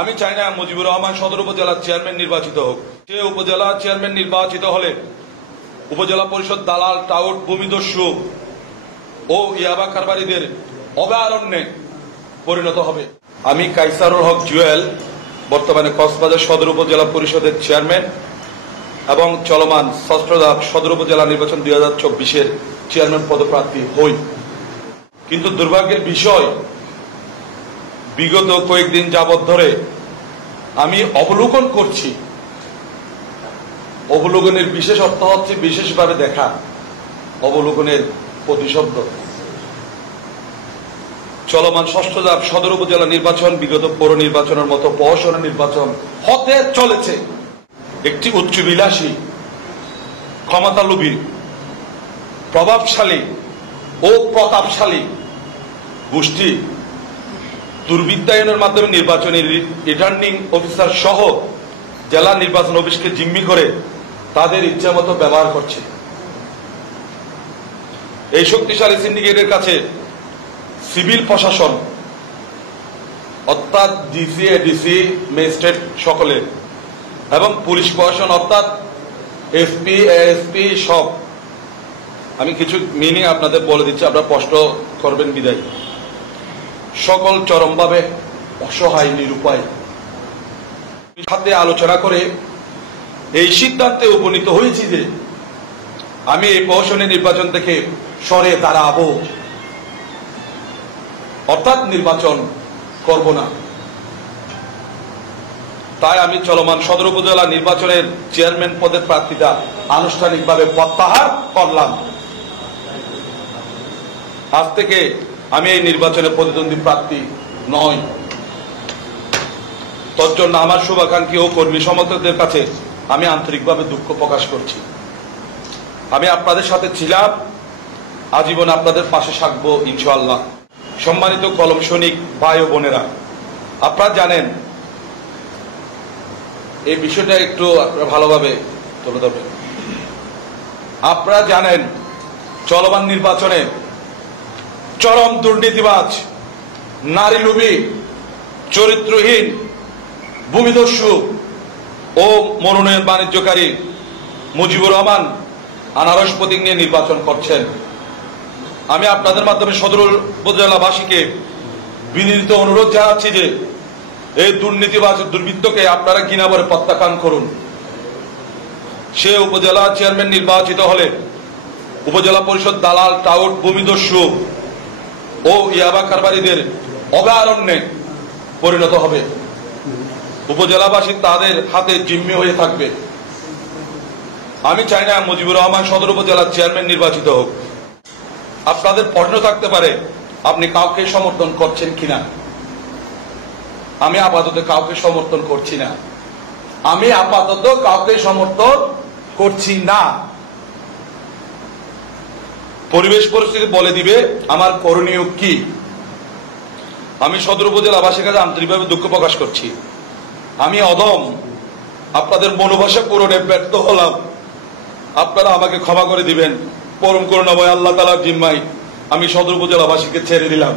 আমি চাই না মুজিবুর রহমান সদর উপজেলার চেয়ারম্যান নির্বাচিত হোক। সে উপজেলা চেয়ারম্যান নির্বাচিত হলে উপজেলা পরিষদ দালাল, টাউট, ভূমিদস্যু ও ইয়াবা কারবারিদের অভয়ারণ্যে পরিণত হবে। আমি কাইসারুল হক জুয়েল, বর্তমানে কক্সবাজার সদর উপজেলা পরিষদের চেয়ারম্যান এবং চলমান ষষ্ঠ ধাপ সদর উপজেলা নির্বাচন 2024-এর চেয়ারম্যান পদপ্রার্থী হই। কিন্তু দুর্ভাগ্যের বিষয়, বিগত কয়েকদিন যাবৎ ধরে আমি অবলোকন করছি। অবলোকনের বিশেষ অর্থ হচ্ছে বিশেষভাবে দেখা, অবলোকনের প্রতিশব্দ। চলমান ষষ্ঠ ধাপ সদর উপজেলা নির্বাচন বিগত পৌর নির্বাচনের মতো প্রহসন নির্বাচন হতে চলেছে। একটি উচ্চবিলাসী, ক্ষমতালোভী, প্রভাবশালী ও প্রতাপশালী গোষ্ঠী দুর্বৃত্তায়নের মাধ্যমে নির্বাচনী রিটার্নিং অফিসার সহ জেলা নির্বাচন অফিসকে জিম্মি করে তাদের ইচ্ছা মতো ব্যবহার করছে। এই শক্তিশালী সিন্ডিকেটের কাছে সিভিল প্রশাসন অর্থাৎ ডিসি, এডিসি, ম্যাজিস্ট্রেট সকলে এবং পুলিশ প্রশাসন অর্থাৎ এসপি, এএসপি সব, আমি কিছু মিনিং আপনাদের বলে দিচ্ছি, আপনারা স্পষ্ট করবেন বিদায়, সকল চরমভাবে অসহায়, নিরুপায়। সাথে আলোচনা করে এই সিদ্ধান্তে উপনীত হয়েছি যে আমি এই প্রহসনের নির্বাচন থেকে সরে দাঁড়াবো, অর্থাৎ নির্বাচন করব না। তাই আমি চলমান সদর উপজেলা নির্বাচনের চেয়ারম্যান পদের প্রার্থিতা আনুষ্ঠানিকভাবে প্রত্যাহার করলাম। আজ থেকে আমি এই নির্বাচনে প্রতিদ্বন্দ্বী প্রার্থী নই। তজ্জন্য আমার শুভাকাঙ্ক্ষী ও কর্মী সমর্থকদের কাছে আমি আন্তরিকভাবে দুঃখ প্রকাশ করছি। আমি আপনাদের সাথে ছিলাম, আজীবন আপনাদের পাশে থাকবো ইনশাআল্লাহ। সম্মানিত কলম সৈনিক ভাই ও বোনেরা, আপনারা জানেন, এই বিষয়টা একটু আপনারা ভালোভাবে তুলে ধরবেন। আপনারা জানেন, চলমান নির্বাচনে চরম দুর্নীতিবাজ, নারীলোভী, চরিত্রহীন, ভূমিদস্যু ও মনোনয়ন বাণিজ্যকারী মুজিবুর রহমান আনারস প্রতীক নিয়ে নির্বাচন করছেন। আমি আপনাদের মাধ্যমে সদর উপজেলাবাসীকে বিনীত অনুরোধ জানাচ্ছি যে এই দুর্নীতিবাজ, দুর্বৃত্তকে আপনারা ঘৃণাভরে প্রত্যাখ্যান করুন। সে উপজেলা চেয়ারম্যান নির্বাচিত হলে উপজেলা পরিষদ দালাল, টাউট, ভূমিদস্যু ও ইয়াবা কারবারিদের অভয়ারণ্যে পরিণত হবে। উপজেলাবাসী তাদের হাতে জিম্মি হয়ে থাকবে। আমি চাই না মুজিবুর রহমান সদর উপজেলার চেয়ারম্যান নির্বাচিত হোক। আপনাদের প্রশ্ন থাকতে পারে, আপনি কাউকে সমর্থন করছেন কিনা? আমি আপাতত কাউকে সমর্থন করছি না। আমি আপাতত কাউকে সমর্থন করছি না। পরিবেশ পরিস্থিতি বলে দিবে আমার করণীয় কি। আমি সদর উপজেলাবাসীর কাছে আন্তরিকভাবে দুঃখ প্রকাশ করছি। আমি অদম, আপনাদের মনোভাষা পূরণে ব্যর্থ হলাম। আপনারা আমাকে ক্ষমা করে দিবেন। পরম করুণাময় আল্লাহ তাআলার জিম্মায় আমি সদর উপজেলাবাসীকে ছেড়ে দিলাম।